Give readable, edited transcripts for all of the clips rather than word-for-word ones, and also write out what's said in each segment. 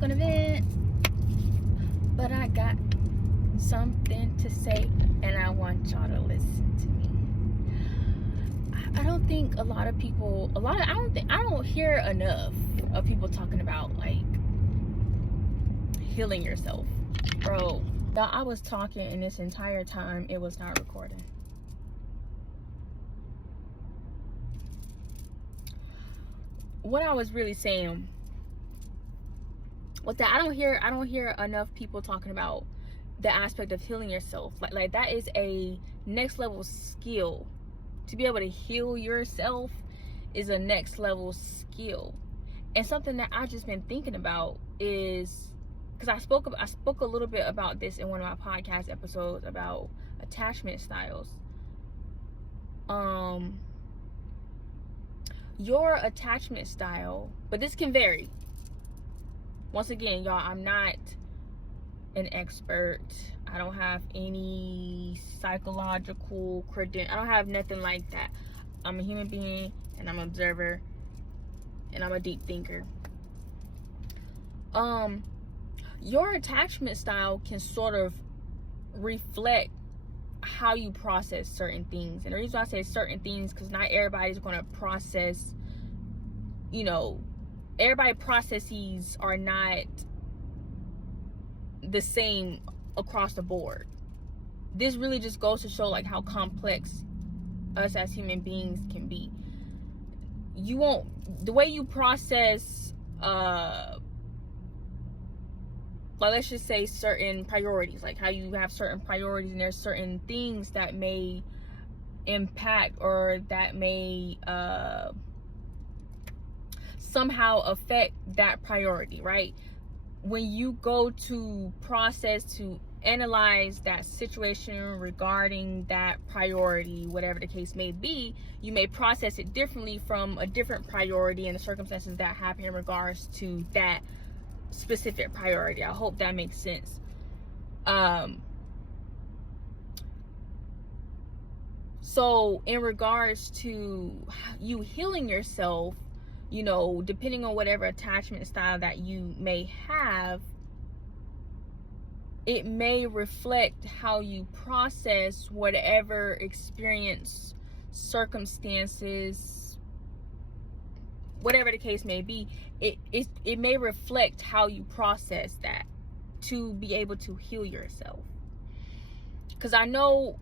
gonna vent, but I got something to say, and I want y'all to listen to me. I don't think a lot of people, I don't hear enough of people talking about like healing yourself, bro. I was talking, and this entire time it was not recording. What I was really saying was that I don't hear enough people talking about the aspect of healing yourself. Like that is a next level skill. To be able to heal yourself is a next level skill. And something that I've just been thinking about is, because I spoke a little bit about this in one of my podcast episodes about attachment styles. Your attachment style, but this can vary. Once again, y'all, I'm not an expert. I don't have any psychological credentials. I don't have nothing like that. I'm a human being, and I'm an observer, and I'm a deep thinker. Your attachment style can sort of reflect how you process certain things. And the reason I say certain things, because not everybody's going to process, everybody's processes are not the same across the board. This really just goes to show like how complex us as human beings can be. The way you process like, let's just say certain priorities, like how you have certain priorities, and there's certain things that may impact or that may somehow affect that priority, right? When you go to analyze that situation regarding that priority, whatever the case may be, you may process it differently from a different priority and the circumstances that happen in regards to that specific priority. I hope that makes sense. So in regards to you healing yourself, depending on whatever attachment style that you may have, it may reflect how you process whatever experience, circumstances, whatever the case may be. It may reflect how you process that to be able to heal yourself. Because I know,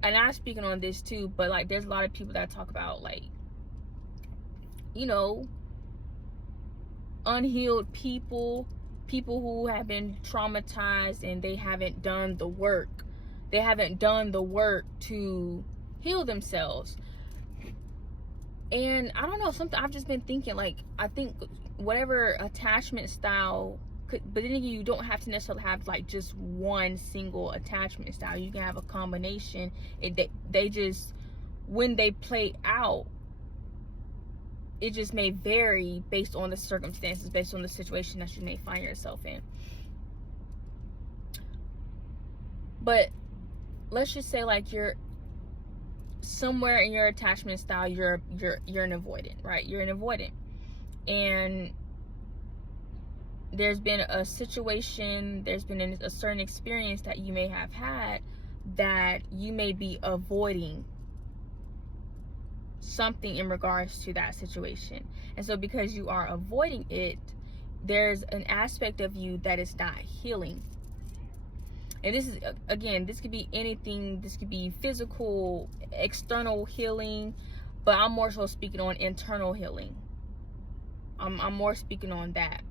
and I'm speaking on this too, but like there's a lot of people that talk about like, unhealed people who have been traumatized and they haven't done the work. They haven't done the work to heal themselves. And I don't know, something I've just been thinking, like, I think whatever attachment style but then again, you don't have to necessarily have like just one single attachment style. You can have a combination. They just, when they play out, it just may vary based on the circumstances, based on the situation that you may find yourself in. But let's just say like you're somewhere in your attachment style, you're an avoidant, right? You're an avoidant, and there's been a situation, there's been a certain experience that you may have had that you may be avoiding something in regards to that situation. And so because you are avoiding it, there's an aspect of you that is not healing. And this is, again, this could be anything. This could be physical, external healing, but I'm more so speaking on internal healing. I'm more speaking on that.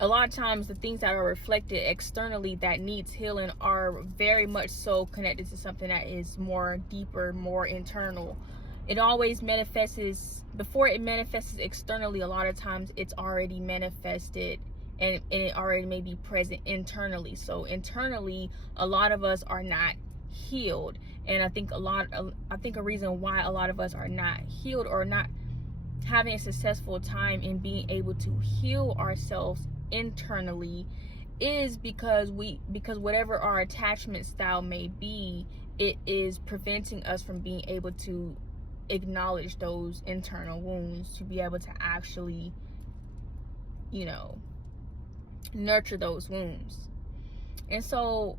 A lot of times the things that are reflected externally that needs healing are very much so connected to something that is more deeper, more internal. It always manifests, before it manifests externally, a lot of times it's already manifested and it already may be present internally. So internally, a lot of us are not healed. And I think a reason why a lot of us are not healed or not having a successful time in being able to heal ourselves internally is because whatever our attachment style may be, it is preventing us from being able to acknowledge those internal wounds, to be able to actually you know, nurture those wounds. And so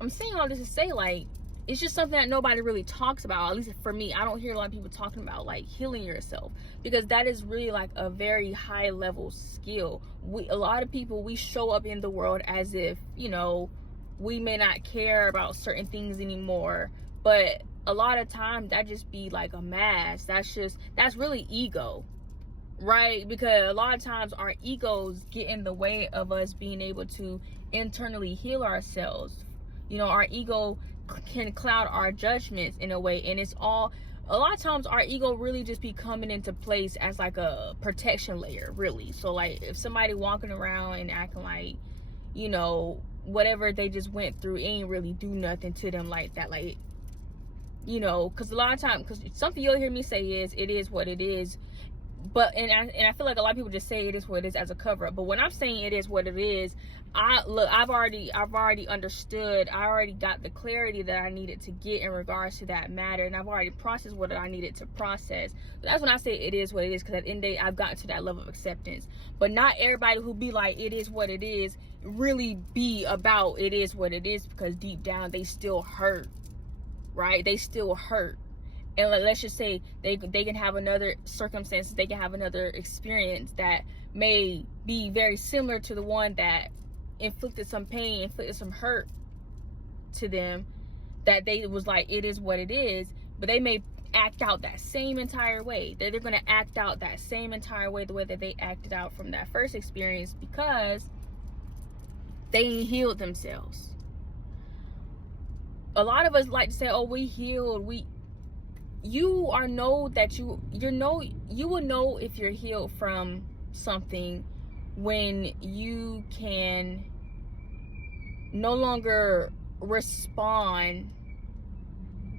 I'm saying all this to say, like, it's just something that nobody really talks about. At least for me, I don't hear a lot of people talking about, like, healing yourself, because that is really like a very high level skill. A lot of people, we show up in the world as if, you know, we may not care about certain things anymore, but a lot of times that just be like a mask. That's really ego, right? Because a lot of times our egos get in the way of us being able to internally heal ourselves. You know, our ego can cloud our judgments in a way, and it's all, a lot of times our ego really just be coming into place as like a protection layer, really. So like if somebody walking around and acting like, you know, whatever they just went through ain't really do nothing to them like that, like, you know, because a lot of times, because something you'll hear me say is, it is what it is. But and I feel like a lot of people just say it is what it is as a cover up. But when I'm saying it is what it is, I've already understood. I already got the clarity that I needed to get in regards to that matter, and I've already processed what I needed to process. But that's when I say it is what it is, because at the end of the day, I've gotten to that level of acceptance. But not everybody who be like it is what it is really be about it is what it is, because deep down they still hurt, right? They still hurt. And let's just say they can have another circumstance, they can have another experience that may be very similar to the one that inflicted some pain, inflicted some hurt to them, that they was like, it is what it is. But they may act out that same entire way. They're going to act out that same entire way, the way that they acted out from that first experience, because they ain't healed themselves. A lot of us like to say, oh, we healed, you will know if you're healed from something when you can no longer respond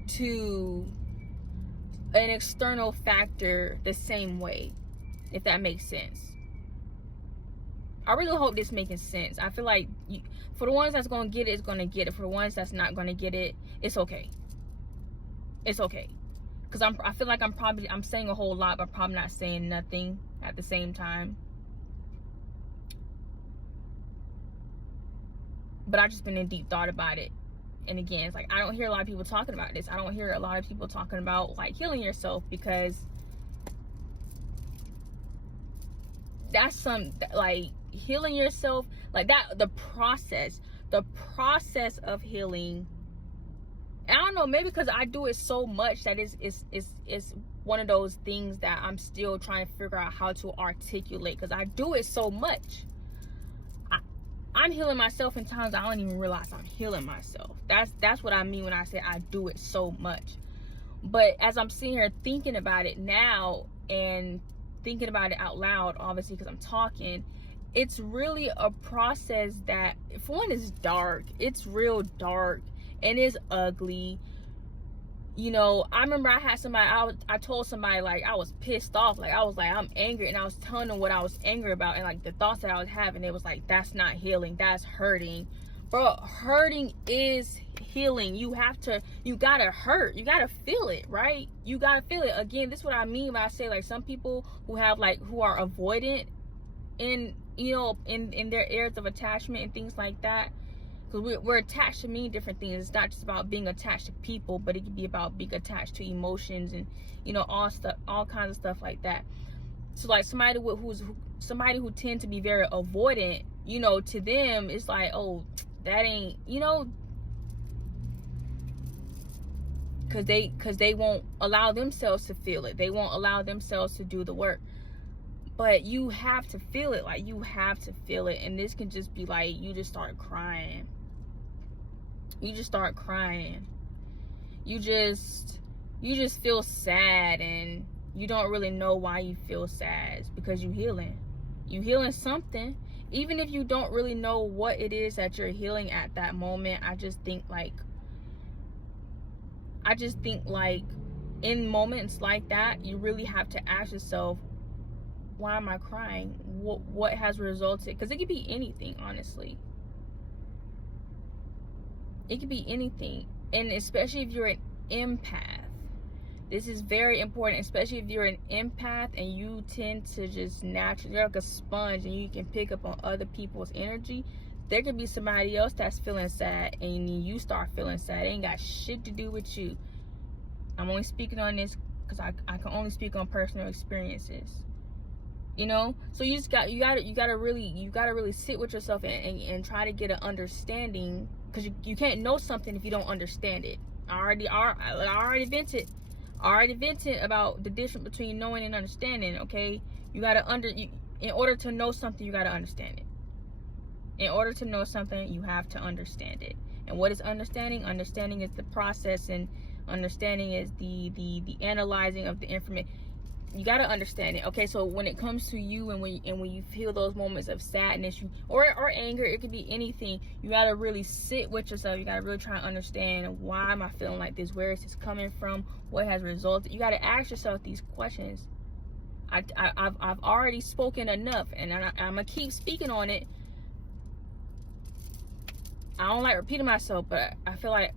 to an external factor the same way, if that makes sense. I really hope this making sense. I feel like for the ones that's going to get it, it's going to get it. For the ones that's not going to get it, it's okay. It's okay. Because I feel like I'm saying a whole lot, but probably not saying nothing at the same time. But I've just been in deep thought about it. And again, it's like, I don't hear a lot of people talking about this. I don't hear a lot of people talking about, like, healing yourself, because that's like, healing yourself, like that, the process of healing. I don't know, maybe because I do it so much that it's one of those things that I'm still trying to figure out how to articulate, because I do it so much. I'm healing myself in times I don't even realize I'm healing myself. That's what I mean when I say I do it so much. But as I'm sitting here thinking about it now, and thinking about it out loud, obviously because I'm talking, it's really a process that, for one, is dark. It's real dark. And it's ugly. You know, I remember I had somebody, I told somebody, like, I was pissed off. Like, I was like, I'm angry. And I was telling them what I was angry about. And, like, the thoughts that I was having, it was like, that's not healing. That's hurting. Bro, hurting is healing. You gotta hurt. You gotta feel it, right? You gotta feel it. Again, this is what I mean when I say, like, some people who have, like, who are avoidant in, you know, in their areas of attachment and things like that. Because we're attached to many different things. It's not just about being attached to people, but it can be about being attached to emotions and, you know, all kinds of stuff like that. So like somebody who tend to be very avoidant, you know, to them it's like, oh, that ain't, you know, because they won't allow themselves to feel it. They won't allow themselves to do the work. But you have to feel it. Like, you have to feel it. And this can just be like, you just start crying. You just start crying. You just feel sad, and you don't really know why you feel sad. It's because you're healing. You're healing something. Even if you don't really know what it is that you're healing at that moment, I just think like in moments like that, you really have to ask yourself, why am I crying? What has resulted? Because it could be anything, honestly. It could be anything. And especially if you're an empath, This is very important, especially if you're an empath and you tend to just naturally, you're like a sponge and you can pick up on other people's energy. There could be somebody else that's feeling sad and you start feeling sad. It ain't got shit to do with you. I'm only speaking on this because I can only speak on personal experiences. You know, so you gotta really sit with yourself and try to get an understanding, because you can't know something if you don't understand it. I already vented about the difference between knowing and understanding. Okay, in order to know something, you gotta understand it. In order to know something, you have to understand it. And what is understanding? Understanding is the process, and understanding is the analyzing of the information. You got to understand it. Okay, so when it comes to you, and when you feel those moments of sadness, or anger, it could be anything. You got to really sit with yourself. You got to really try to understand, why am I feeling like this? Where is this coming from? What has resulted? You got to ask yourself these questions. I've already spoken enough, and I'm gonna keep speaking on it. I don't like repeating myself, but I feel like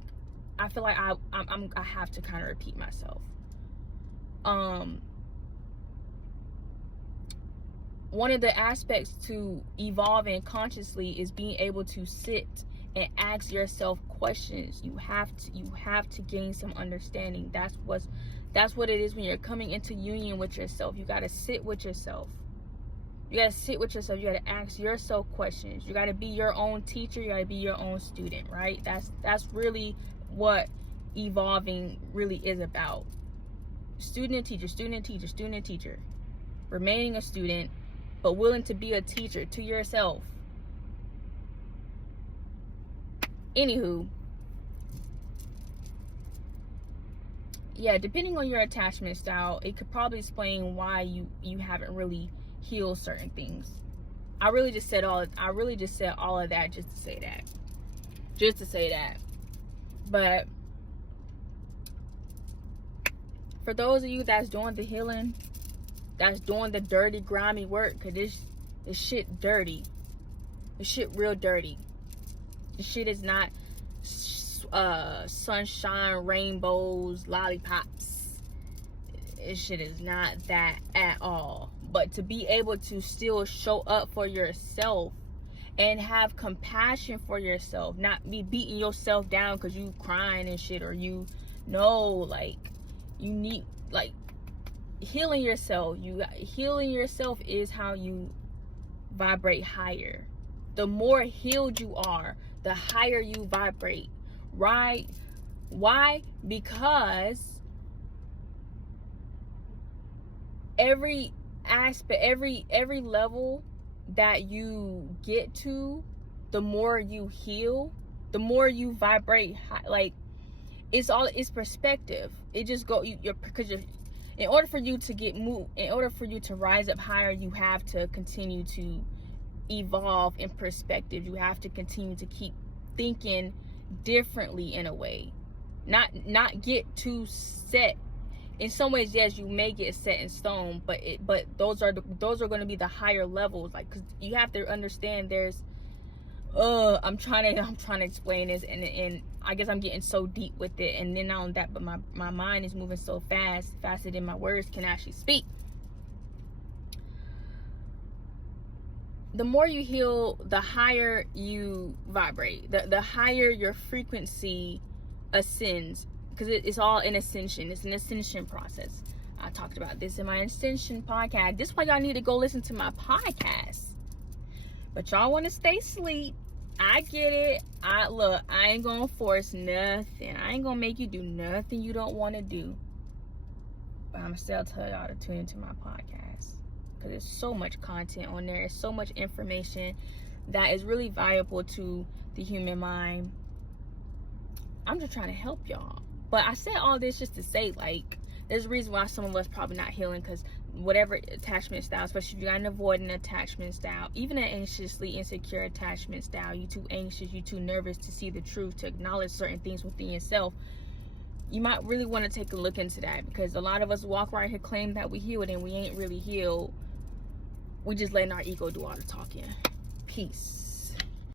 I have to kind of repeat myself. One of the aspects to evolving consciously is being able to sit and ask yourself questions. You have to gain some understanding. That's what it is when you're coming into union with yourself. You got to sit with yourself. You got to ask yourself questions. You got to be your own teacher. You got to be your own student, right? That's really what evolving really is about. Student, teacher. Remaining a student, but willing to be a teacher to yourself. Anywho, yeah, depending on your attachment style, it could probably explain why you haven't really healed certain things. I really just said all of that just to say that. But for those of you that's doing the healing, that's doing the dirty, grimy work, because this shit dirty. This shit real dirty. This shit is not sunshine, rainbows, lollipops. This shit is not that at all. But to be able to still show up for yourself and have compassion for yourself, not be beating yourself down because you crying and shit, or you need, healing yourself. Healing yourself is how you vibrate higher. The more healed you are, the higher you vibrate, right? Why? Because every aspect, every level that you get to, the more you heal, the more you vibrate high. It's perspective. It just in order for you to rise up higher, you have to continue to evolve in perspective. You have to continue to keep thinking differently in a way. Not get too set. In some ways, yes, you may get set in stone, but those are going to be the higher levels. Cause you have to understand there's I'm trying to explain this, and I guess I'm getting so deep with it, and then not only that, but my mind is moving so faster than my words can actually speak. The more you heal, the higher you vibrate. The higher your frequency ascends, because it's all an ascension. It's an ascension process. I talked about this in my ascension podcast. This is why y'all need to go listen to my podcast. But y'all want to stay asleep. I get it. I ain't gonna force nothing. I ain't gonna make you do nothing you don't want to do. But I'm still tell y'all to tune into my podcast, because there's so much content on there. There's so much information that is really valuable to the human mind. I'm just trying to help y'all. But I said all this just to say, there's a reason why some of us probably not healing, because whatever attachment style, especially if you got an avoidant attachment style, even an anxiously insecure attachment style, you too anxious, you too nervous to see the truth, to acknowledge certain things within yourself, you might really want to take a look into that, because a lot of us walk right here claim that we healed, and we ain't really healed. We just letting our ego do all the talking. Peace.